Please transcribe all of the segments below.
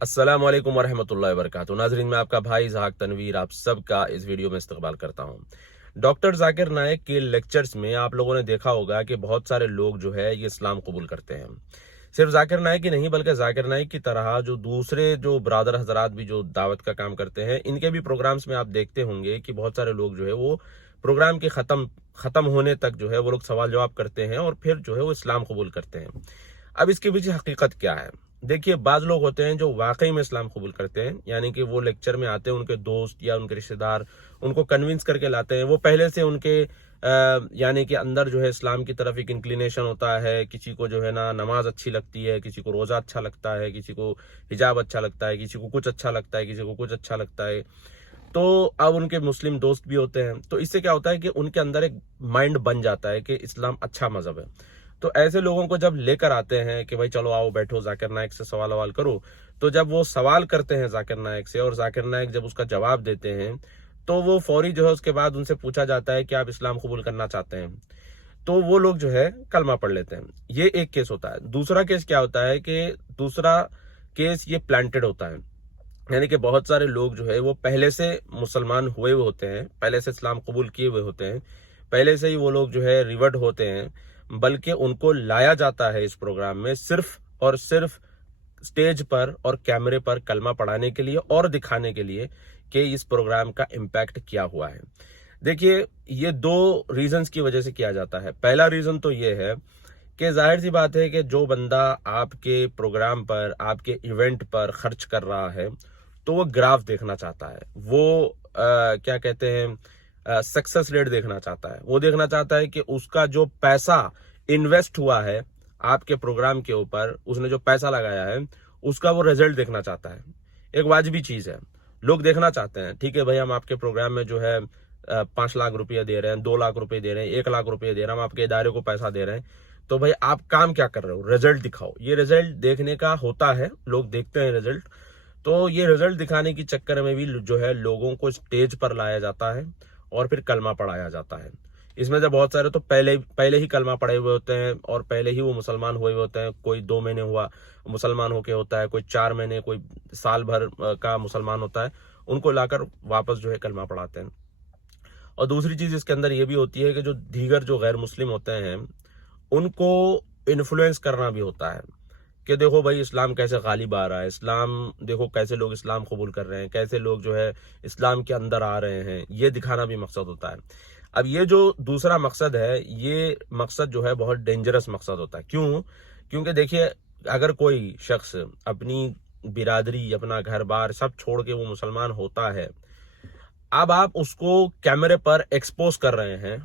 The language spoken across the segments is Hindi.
अस्सलाम वालेकुम वरहमतुल्लाहि वबरकातुहू। नाज़रीन, मैं आपका भाई ज़हाक तनवीर आप सबका इस वीडियो में इस्तकबाल करता हूँ। डॉक्टर जाकिर नाइक के लेक्चर्स में आप लोगों ने देखा होगा कि बहुत सारे लोग जो है ये इस्लाम कबूल करते हैं। सिर्फ जाकिर नाइक ही नहीं बल्कि जाकिर नाइक की तरह जो दूसरे जो ब्रादर हजरात भी जो दावत का काम करते हैं, इनके भी प्रोग्राम्स में आप देखते होंगे कि बहुत सारे लोग जो है वो प्रोग्राम के खत्म होने तक जो है वो लोग सवाल जवाब करते हैं और फिर जो है वो इस्लाम कबूल करते हैं। अब इसके पीछे हकीकत क्या है? देखिए, बाज लोग होते हैं जो वाकई में इस्लाम कबूल करते हैं, यानी कि वो लेक्चर में आते हैं, उनके दोस्त या उनके रिश्तेदार उनको कन्विंस करके लाते हैं। वो पहले से उनके यानी कि अंदर जो है इस्लाम की तरफ एक इंक्लिनेशन होता है। किसी को जो है ना नमाज अच्छी लगती है, किसी को रोजा अच्छा लगता है, किसी को हिजाब अच्छा लगता है, किसी को कुछ अच्छा लगता है, किसी को कुछ अच्छा लगता है। तो अब उनके मुस्लिम दोस्त भी होते हैं, तो इससे क्या होता है कि उनके अंदर एक माइंड बन जाता है कि इस्लाम अच्छा मजहब है। तो ऐसे लोगों को जब लेकर आते हैं कि भाई चलो आओ बैठो जाकिर नाइक से सवाल ववाल करो, तो जब वो सवाल करते हैं जाकिर नाइक से और जाकिर नाइक जब उसका जवाब देते हैं, तो वो फौरी जो है उसके बाद उनसे पूछा जाता है कि आप इस्लाम कबूल करना चाहते हैं, तो वो लोग जो है कलमा पढ़ लेते हैं। ये एक केस होता है। दूसरा केस क्या होता है कि दूसरा केस ये प्लांटेड होता है, यानी कि बहुत सारे लोग जो है वो पहले से मुसलमान हुए हुए होते हैं, पहले से इस्लाम कबूल किए हुए होते हैं, पहले से ही वो लोग जो है रिवर्ट होते हैं, बल्कि उनको लाया जाता है इस प्रोग्राम में सिर्फ और सिर्फ स्टेज पर और कैमरे पर कलमा पढ़ाने के लिए और दिखाने के लिए कि इस प्रोग्राम का इम्पैक्ट क्या हुआ है। देखिए, ये दो रीजंस की वजह से किया जाता है। पहला रीजन तो ये है कि जाहिर सी बात है कि जो बंदा आपके प्रोग्राम पर आपके इवेंट पर खर्च कर रहा है तो वो ग्राफ देखना चाहता है, वो क्या कहते हैं सक्सेस रेट देखना चाहता है, वो देखना चाहता है कि उसका जो पैसा इन्वेस्ट हुआ है आपके प्रोग्राम के ऊपर, उसने जो पैसा लगाया है उसका वो रिजल्ट देखना चाहता है। एक वाजिबी चीज है, लोग देखना चाहते हैं। ठीक है भाई, हम आपके प्रोग्राम में जो है 5 लाख रुपया दे रहे हैं, 2 लाख रुपए दे रहे हैं, 1 लाख रुपए दे रहे हैं, हम आपके इदारे को पैसा दे रहे हैं, तो भाई आप काम क्या कर रहे हो, रिजल्ट दिखाओ। ये रिजल्ट देखने का होता है, लोग देखते हैं रिजल्ट। तो ये रिजल्ट दिखाने की चक्कर में भी जो है लोगों को स्टेज पर लाया जाता है और फिर कलमा पढ़ाया जाता है। इसमें से बहुत सारे तो पहले पहले ही कलमा पढ़े हुए होते हैं और पहले ही वो मुसलमान हुए हुए होते हैं। कोई 2 महीने हुआ मुसलमान होके होता है, कोई 4 महीने, कोई साल भर का मुसलमान होता है। उनको लाकर वापस जो है कलमा पढ़ाते हैं। और दूसरी चीज इसके अंदर ये भी होती है कि जो दीगर जो गैर मुस्लिम होते हैं उनको इन्फ्लुएंस करना भी होता है कि देखो भाई इस्लाम कैसे गालिब आ रहा है, इस्लाम देखो कैसे लोग इस्लाम कबूल कर रहे हैं, कैसे लोग जो है इस्लाम के अंदर आ रहे हैं, ये दिखाना भी मकसद होता है। अब ये जो दूसरा मकसद है, ये मकसद जो है बहुत डेंजरस मकसद होता है। क्यों? क्योंकि देखिए, अगर कोई शख्स अपनी बिरादरी, अपना घर बार सब छोड़ के वो मुसलमान होता है, अब आप उसको कैमरे पर एक्सपोज कर रहे हैं,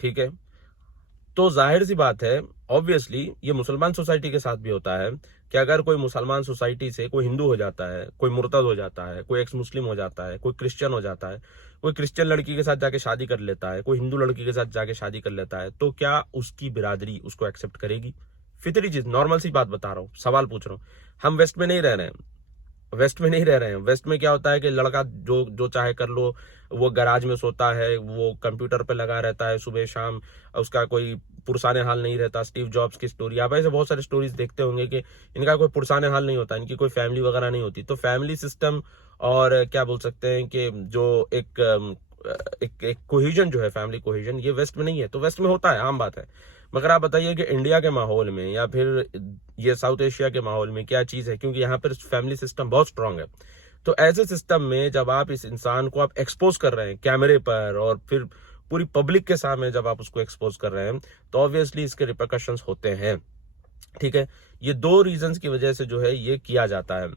ठीक है, तो जाहिर सी बात है, ऑब्वियसली ये मुसलमान सोसाइटी के साथ भी होता है कि अगर कोई मुसलमान सोसाइटी से कोई हिंदू हो जाता है, कोई मुर्तद हो जाता है, कोई एक्स मुस्लिम हो जाता है, कोई क्रिश्चियन हो जाता है, कोई क्रिश्चियन लड़की के साथ जाके शादी कर लेता है, कोई हिंदू लड़की के साथ जाके शादी कर लेता है, तो क्या उसकी बिरादरी उसको एक्सेप्ट करेगी? फितरी चीज, नॉर्मल सी बात बता रहा हूँ, सवाल पूछ रहा हूँ। हम वेस्ट में नहीं रह रहे हैं, वेस्ट में नहीं रह रहे हैं। वेस्ट में क्या होता है कि लड़का जो जो चाहे कर लो, वो गराज में सोता है, वो कंप्यूटर पे लगा रहता है सुबह शाम, उसका कोई पुरसाने हाल नहीं रहता। स्टीव जॉब्स की स्टोरी, आप ऐसे बहुत सारी स्टोरीज देखते होंगे कि इनका कोई पुरसाने हाल नहीं होता, इनकी कोई फैमिली वगैरह नहीं होती। तो फैमिली सिस्टम और क्या बोल सकते हैं कि जो एक कोहिजन जो है, फैमिली कोहिजन, ये वेस्ट में नहीं है। तो वेस्ट में होता है, आम बात है। मगर आप बताइए कि इंडिया के माहौल में या फिर ये साउथ एशिया के माहौल में क्या चीज है, क्योंकि यहाँ पर फैमिली सिस्टम बहुत स्ट्रांग है। तो ऐसे सिस्टम में जब आप इस इंसान को आप एक्सपोज कर रहे हैं कैमरे पर और फिर पूरी पब्लिक के सामने जब आप उसको एक्सपोज कर रहे हैं, तो ऑब्वियसली इसके रिpercussions होते हैं। ठीक है, ये दो रीजंस की वजह से जो है ये किया जाता है।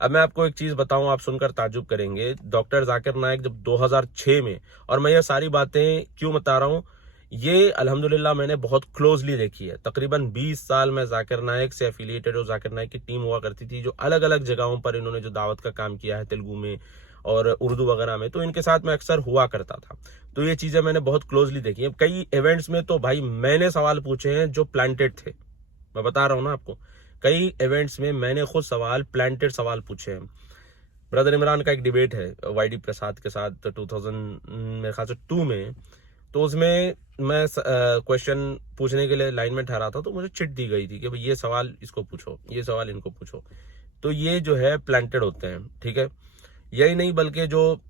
अब मैं आपको एक चीज बताऊं, आप सुनकर ताजुब करेंगे। डॉक्टर जाकिर नाइक जब 2006 में, और मैं ये सारी बातें क्यों बता रहा हूं, ये अल्हम्दुलिल्लाह मैंने बहुत क्लोजली देखी है। तकरीबन 20 साल मैं जाकिर नाइक से एफिलिएटेड और जाकिर नाइक की टीम हुआ करती थी, जो अलग अलग जगहों पर इन्होंने जो दावत का काम किया है, तेलुगु में और उर्दू वगैरह में, तो इनके साथ मैं अक्सर हुआ करता था। तो ये चीजें मैंने बहुत क्लोजली देखी है। कई इवेंट्स में तो भाई मैंने सवाल पूछे हैं जो प्लांटेड थे, मैं बता रहा हूं ना आपको। कई इवेंट्स में मैंने खुद प्लांटेड सवाल पूछे हैं। ब्रदर इमरान का एक डिबेट है वाईडी प्रसाद के साथ 2000 मेरे ख्याल से 2 में, तो उसमें मैं क्वेश्चन पूछने के लिए लाइन में ठहरा था, तो मुझे चिट दी गई थी कि भाई ये सवाल इसको पूछो, ये सवाल इनको पूछो। तो ये जो है प्लांटेड होते हैं, ठीक है। यही नहीं बल्कि जो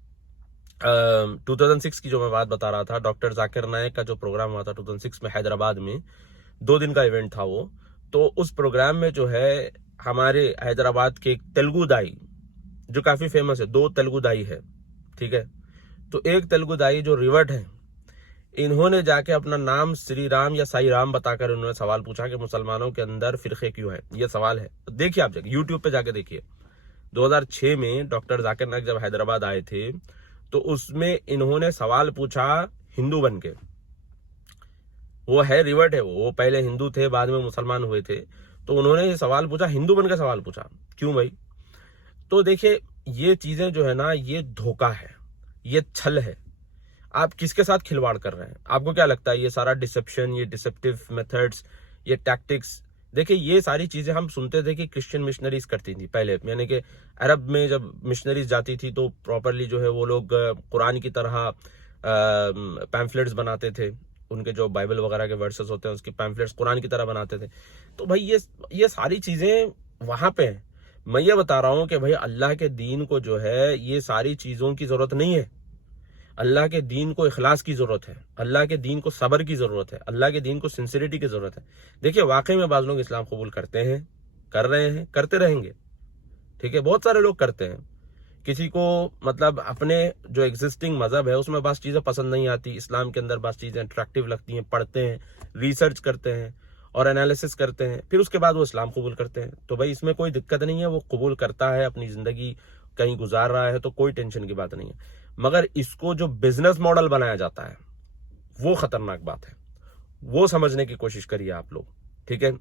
2006 की जो मैं बात बता रहा था, डॉक्टर जाकिर नायक का जो प्रोग्राम हुआ था 2006 में हैदराबाद में, 2 दिन का इवेंट था वो। तो उस प्रोग्राम में जो है हमारे हैदराबाद के एक तेलुगु दाई जो काफी फेमस है, 2 तेलुगु दाई है, ठीक है। तो एक तेलुगु दाई जो रिवर्ट है, इन्होंने जाके अपना नाम श्री राम या साई राम बताकर उन्होंने सवाल पूछा कि मुसलमानों के अंदर फिरके क्यों हैं, ये सवाल है। तो देखिए, आप जाके यूट्यूब पे जाके देखिए। 2006 में डॉक्टर जाकिर नायक जब हैदराबाद आए थे तो उसमें इन्होंने सवाल पूछा हिंदू बन के। वो है रिवर्ट है, वो पहले हिंदू थे, बाद में मुसलमान हुए थे। तो उन्होंने ये सवाल पूछा, हिंदू बन के सवाल पूछा, क्यों भाई? तो देखिए, ये चीजें जो है ना, ये धोखा है, ये छल है। आप किसके साथ खिलवाड़ कर रहे हैं? आपको क्या लगता है ये सारा डिसेप्शन, ये डिसेप्टिव मेथड्स, ये टैक्टिक्स? देखिए, ये सारी चीजें हम सुनते थे कि क्रिश्चियन मिशनरीज करती थी पहले, यानी कि अरब में जब मिशनरीज जाती थी तो प्रॉपरली जो है वो लोग कुरान की तरह पैम्फलेट्स बनाते थे, उनके जो बाइबल वगैरह के वर्सेस होते हैं उसके पैम्फलेट्स कुरान की तरह बनाते थे। तो भाई ये सारी चीजें वहां पे हैं। मैं ये बता रहा हूं कि भाई अल्लाह के दीन को जो है ये सारी चीजों की जरूरत नहीं है। अल्लाह के दीन को इखलास की जरूरत है, अल्लाह के दीन को सब्र की जरूरत है, अल्लाह के दीन को सिंसिरिटी की जरूरत है। देखिए, वाकई में बाज लोग इस्लाम कबूल करते हैं, कर रहे हैं, करते रहेंगे, ठीक है। बहुत सारे लोग करते हैं। किसी को मतलब अपने जो एग्जिस्टिंग मजहब है उसमें बस चीजें पसंद नहीं आती, इस्लाम के अंदर बस चीजें अट्रैक्टिव लगती हैं, पढ़ते हैं, रिसर्च करते हैं और एनालिसिस करते हैं, फिर उसके बाद वो इस्लाम कबूल करते हैं। तो भाई इसमें कोई दिक्कत नहीं है, वो कबूल करता है, अपनी जिंदगी कहीं गुजार रहा है, तो कोई टेंशन की बात नहीं है। मगर इसको जो बिजनेस मॉडल बनाया जाता है वो खतरनाक बात है। वो समझने की कोशिश करिए आप लोग, ठीक है।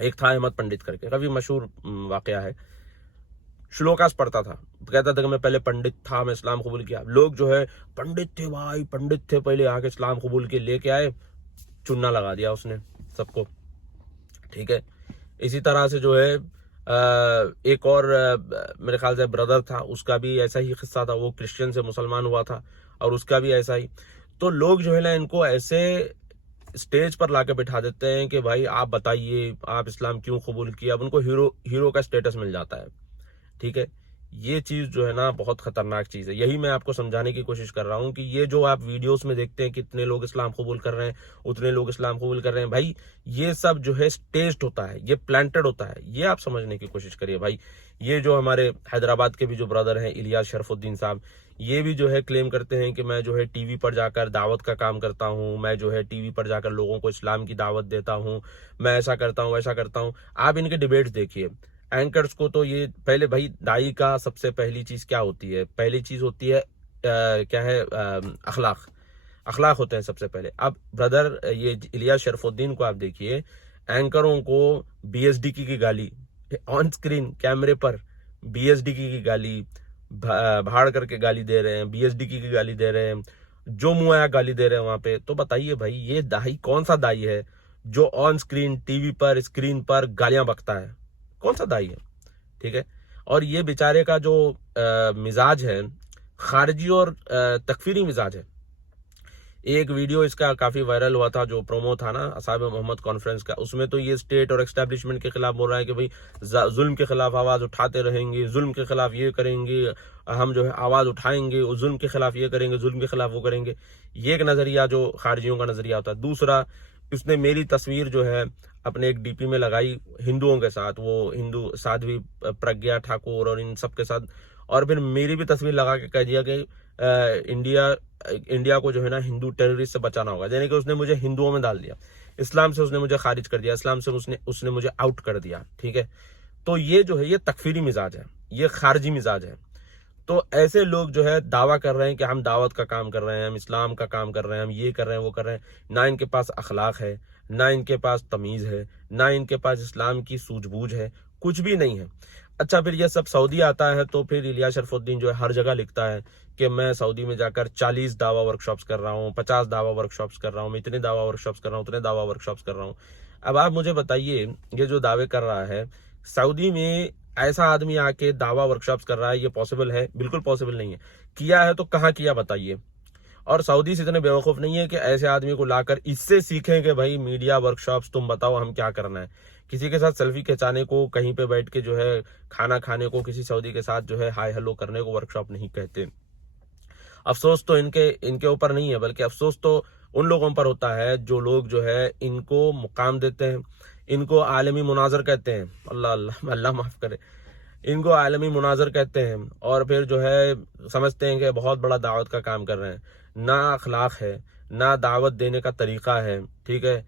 एक था अहमद पंडित करके, काफी मशहूर वाकया है। श्लोकास पढ़ता था, कहता था कि मैं पहले पंडित था, मैं इस्लाम कबूल किया। लोग जो है पंडित थे भाई, पंडित थे, पहले आके इस्लाम कबूल के लेके आए, चुन्ना लगा दिया उसने सबको, ठीक है। इसी तरह से जो है एक और मेरे ख्याल से ब्रदर था, उसका भी ऐसा ही किस्सा था, वो क्रिश्चियन से मुसलमान हुआ था और उसका भी ऐसा ही। तो लोग जो है ना इनको ऐसे स्टेज पर लाके बिठा देते हैं कि भाई आप बताइए आप इस्लाम क्यों कबूल किया। अब उनको हीरो का स्टेटस मिल जाता है, ठीक है। ये चीज जो है ना बहुत खतरनाक चीज है। यही मैं आपको समझाने की कोशिश कर रहा हूं कि ये जो आप वीडियोस में देखते हैं कितने लोग इस्लाम कबूल कर रहे हैं, उतने लोग इस्लाम कबूल कर रहे हैं, भाई ये सब जो है स्टेज्ड होता है, ये प्लांटेड होता है। ये आप समझने की कोशिश करिए भाई। ये जो हमारे हैदराबाद के भी जो ब्रदर हैं इलियास शरफुद्दीन साहब, ये भी जो है क्लेम करते हैं कि मैं जो है टीवी पर जाकर दावत का काम करता हूं, मैं जो है टीवी पर जाकर लोगों को इस्लाम की दावत देता हूं, मैं ऐसा करता हूं वैसा करता हूं। आप इनके डिबेट्स देखिए, एंकर्स को तो ये पहले भाई दाई का सबसे पहली चीज क्या होती है? पहली चीज होती है क्या है? अखलाक। अखलाक होते हैं सबसे पहले। अब ब्रदर ये इलियास शरफुद्दीन को आप देखिए, एंकरों को बीएसडी की गाली ऑन स्क्रीन कैमरे पर, बीएसडी की गाली भाड़ करके गाली दे रहे हैं, बीएसडी की गाली दे रहे हैं, जो मुंह आया गाली दे रहे हैं वहां पे। तो बताइए भाई ये दाई कौन सा दाई है जो ऑन स्क्रीन टीवी पर स्क्रीन पर गालियां बकता है? कौन सा दाई है? ठीक है। और ये बेचारे का जो मिजाज है खारजी और तकफीरी मिजाज है। एक वीडियो इसका काफी वायरल हुआ था, जो प्रोमो था ना असहाब मोहम्मद कॉन्फ्रेंस का, उसमें तो ये स्टेट और एस्टेब्लिशमेंट के खिलाफ बोल रहा है कि भाई जुल्म के खिलाफ आवाज उठाते रहेंगे, जुल्म के खिलाफ ये करेंगे, हम जो है आवाज उठाएंगे, जुल्म के खिलाफ ये करेंगे, जुल्म के खिलाफ वो करेंगे। ये एक नजरिया जो खारजियों का नजरिया होता है। दूसरा, उसने मेरी तस्वीर जो है अपने एक डीपी में लगाई हिंदुओं के साथ, वो हिंदू साध्वी प्रज्ञा ठाकुर और इन सब के साथ, और फिर मेरी भी तस्वीर लगा के कह दिया कि इंडिया को जो है ना हिंदू टेररिस्ट से बचाना होगा। यानी कि उसने मुझे हिंदुओं में डाल दिया, इस्लाम से उसने मुझे खारिज कर दिया, इस्लाम से उसने मुझे आउट कर दिया, ठीक है। तो ये जो है ये तकफीरी मिजाज है, ये खारजी मिजाज है। तो ऐसे लोग जो है दावा कर रहे हैं कि हम दावत का काम कर रहे हैं, हम इस्लाम का काम कर रहे हैं, हम ये कर रहे हैं वो कर रहे हैं। ना इनके पास अखलाक है, ना इनके पास तमीज है, ना इनके पास इस्लाम की सूझबूझ है, कुछ भी नहीं है। अच्छा, फिर ये सब सऊदी आता है तो फिर इलियास शरफुद्दीन जो है हर जगह लिखता है कि मैं सऊदी में जाकर 40 दावा वर्कशॉप्स कर रहा हूँ, 50 दावा वर्कशॉप्स कर रहा हूँ, मैं इतने दावा वर्कशॉप्स कर रहा हूँ, उतने दावा वर्कशॉप्स कर रहा हूँ। अब आप मुझे बताइए, ये जो दावे कर रहा है सऊदी में, ऐसा आदमी आके दावा वर्कशॉप्स कर रहा है, ये पॉसिबल है? बिल्कुल पॉसिबल नहीं है। किया है तो कहाँ किया बताइए? और सऊदी से इतने बेवकूफ़ नहीं है कि ऐसे आदमी को लाकर इससे सीखें कि भाई मीडिया वर्कशॉप्स तुम बताओ हम क्या करना है। किसी के साथ सेल्फी खिंचाने को, कहीं पे बैठ के जो है खाना खाने को, किसी सऊदी के साथ जो है हाय हेलो करने को वर्कशॉप नहीं कहते। अफसोस तो इनके ऊपर नहीं है, बल्कि अफसोस तो उन लोगों पर होता है जो लोग जो है इनको मुकाम देते हैं, इनको आलमी मुनाजर कहते हैं। अल्लाह अल्लाह अल्लाह माफ़ करे। इनको आलमी मुनाजर कहते हैं और फिर जो है समझते हैं कि बहुत बड़ा दावत का काम कर रहे हैं। ना अखलाक है, ना दावत देने का तरीका है। ठीक है,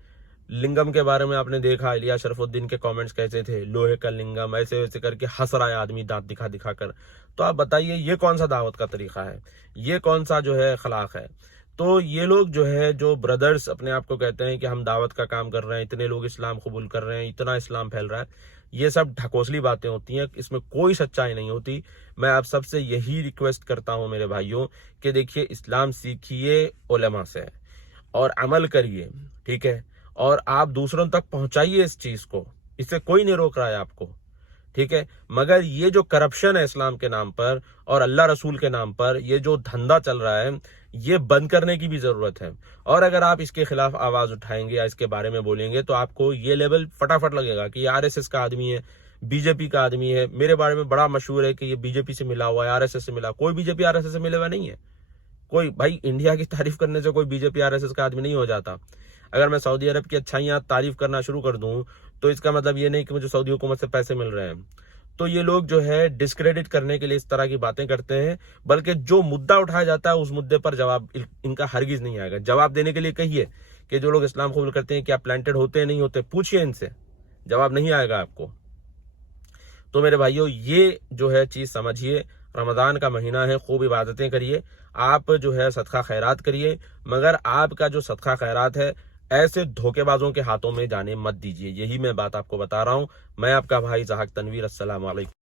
लिंगम के बारे में आपने देखा, इलिया शरफुद्दीन के कमेंट्स कैसे थे, लोहे का लिंगम, ऐसे वैसे करके हंस रहा है आदमी दांत दिखा दिखा कर। तो आप बताइए ये कौन सा दावत का तरीका है, ये कौन सा जो है अखलाक है। तो ये लोग जो है, जो ब्रदर्स अपने आप को कहते हैं कि हम दावत का काम कर रहे हैं, इतने लोग इस्लाम कबूल कर रहे हैं, इतना इस्लाम फैल रहा है, ये सब ढकोसली बातें होती हैं, इसमें कोई सच्चाई नहीं होती। मैं आप सबसे यही रिक्वेस्ट करता हूं मेरे भाइयों कि देखिए, इस्लाम सीखिए उलेमा से और अमल करिए। ठीक है, और आप दूसरों तक पहुंचाइए इस चीज को, इससे कोई नहीं रोक रहा है आपको। ठीक है, मगर ये जो करप्शन है इस्लाम के नाम पर और अल्लाह रसूल के नाम पर, ये जो धंधा चल रहा है, ये बंद करने की भी जरूरत है। और अगर आप इसके खिलाफ आवाज उठाएंगे या इसके बारे में बोलेंगे तो आपको ये लेवल फटाफट लगेगा कि ये आरएसएस का आदमी है, बीजेपी का आदमी है। मेरे बारे में बड़ा मशहूर है कि ये बीजेपी से मिला हुआ है, आरएसएस से मिला। कोई बीजेपी आरएसएस से मिला हुआ नहीं है। कोई भाई, इंडिया की तारीफ करने से कोई बीजेपी आरएसएस का आदमी नहीं हो जाता। अगर मैं सऊदी अरब की अच्छाइयां तारीफ करना शुरू कर दूं तो इसका मतलब ये नहीं कि मुझे सऊदी हुकूमत से पैसे मिल रहे हैं। तो ये लोग जो है डिस्क्रेडिट करने के लिए इस तरह की बातें करते हैं, बल्कि जो मुद्दा उठाया जाता है उस मुद्दे पर जवाब इनका हरगिज नहीं आएगा। जवाब देने के लिए कहिए कि जो लोग इस्लाम कबूल करते हैं क्या प्लांटेड होते हैं, नहीं होते, पूछिए इनसे, जवाब नहीं आएगा आपको। तो मेरे भाइयों, ये जो है चीज समझिए, रमजान का महीना है, खूब इबादतें करिए, आप जो है सदका खैरात करिए, मगर आपका जो सदका खैरात है ऐसे धोखेबाजों के हाथों में जाने मत दीजिए। यही मैं बात आपको बता रहा हूं। मैं आपका भाई ज़हाक तनवीर। अस्सलाम वालेकुम।